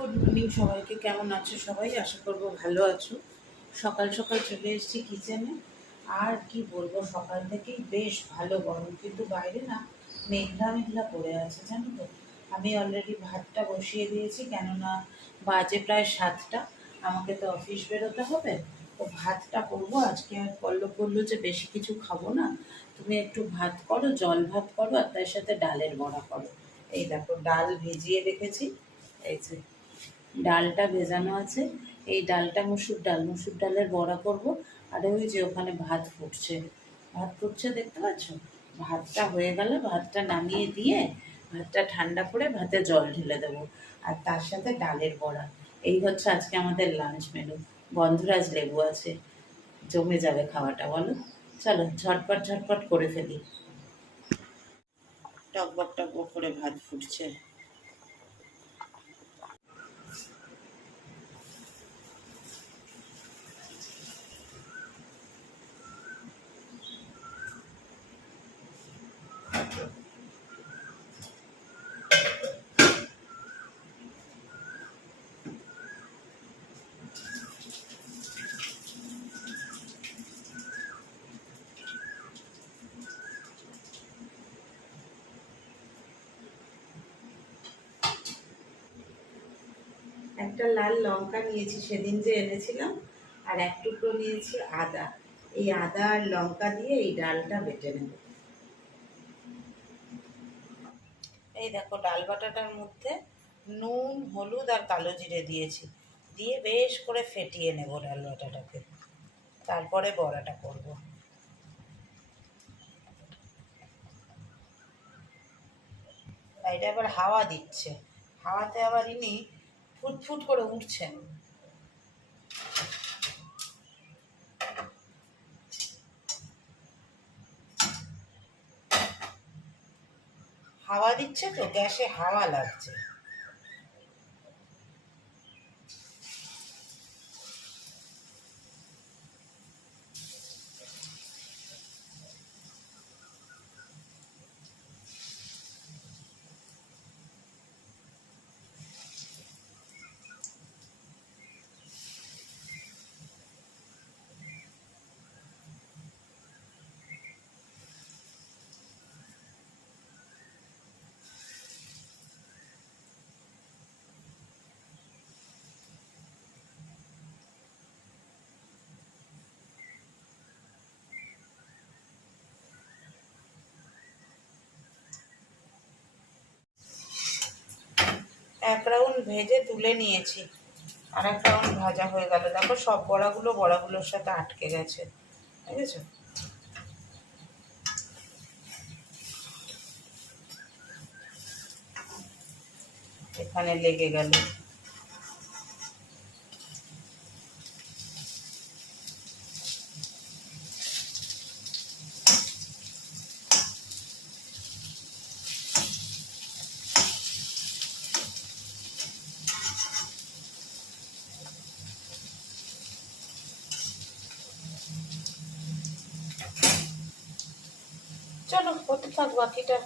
Good morning সবাইকে। কেমন আছো সবাই? আশা করব ভালো আছো। সকাল সকাল চলে এসেছি কিচেনে আর কি বলব, সকাল থেকেই বেশ ভালো গরম। কিন্তু বাইরে না মেঘলা মেঘলা পড়ে আছে, জানো তো? আমি অলরেডি ভাতটা বসিয়ে দিয়েছি, কেননা বাজে প্রায় সাতটা। আমাকে তো অফিস বেরোতে হবে। তো ভাতটা করব। আজকে আর পল্লব বলল যে বেশি কিছু খাব না। তুমি একটু ভাত করো, জল ভাত করো, আর তার সাথে ডালের বড়া করো। এই দেখো, ডাল ভিজিয়ে রেখেছি। এই যে ডালটা ভেজানো আছে। এই ডালটা মুসুর ডাল, মুসুর ডালের বড়া করব। আর ওই যে ওখানে ভাত ফুটছে। ভাত ফুটছে দেখতে পাচ্ছ? ভাতটা হয়ে গেলে, ভাতটা নামিয়ে দিয়ে ভাতটা ঠান্ডা করে ভাতে জল ঢেলে দেবো। আর তার সাথে ডালের বড়া। এই হচ্ছে আজকে আমাদের লাঞ্চ মেনু গন্ধরাজ লেবু আছে। জমে যাবে খাওয়াটা, বলো? চলো, ঝটপট ঝটপট করে ফেলি। টকবক টকবক করে ভাত ফুটছে। একটা লাল লঙ্কা নিয়েছি, সেদিন যে এনেছিলাম, আর এক টুকরো নিয়েছি আদা। এই আদা আর লঙ্কা দিয়ে এই ডালটা বেটে নেব। এই দেখো, ডাল বাটাটার মধ্যে নুন, হলুদ আর কালো জিরে দিয়েছি। দিয়ে বেশ করে ফেটিয়ে নেব ডাল বাটাটাকে। তারপরে বড়াটা করব। এটা আবার হাওয়া দিচ্ছে। হাওয়াতে আবার ইনি ফুটফুট করে উঠছে। হাওয়া দিচ্ছে তো গ্যাসে হাওয়া লাগছে। এক রাউন্ড ভেজে তুলে নিয়েছি। আর এক রাউন্ড ভাজা হয়ে গেল। দেখো সব বড়াগুলো বড়াগুলোর সাথে আটকে গেছে। আছে এখানে লেগে গেল। চলো করতে থাক বাকিটা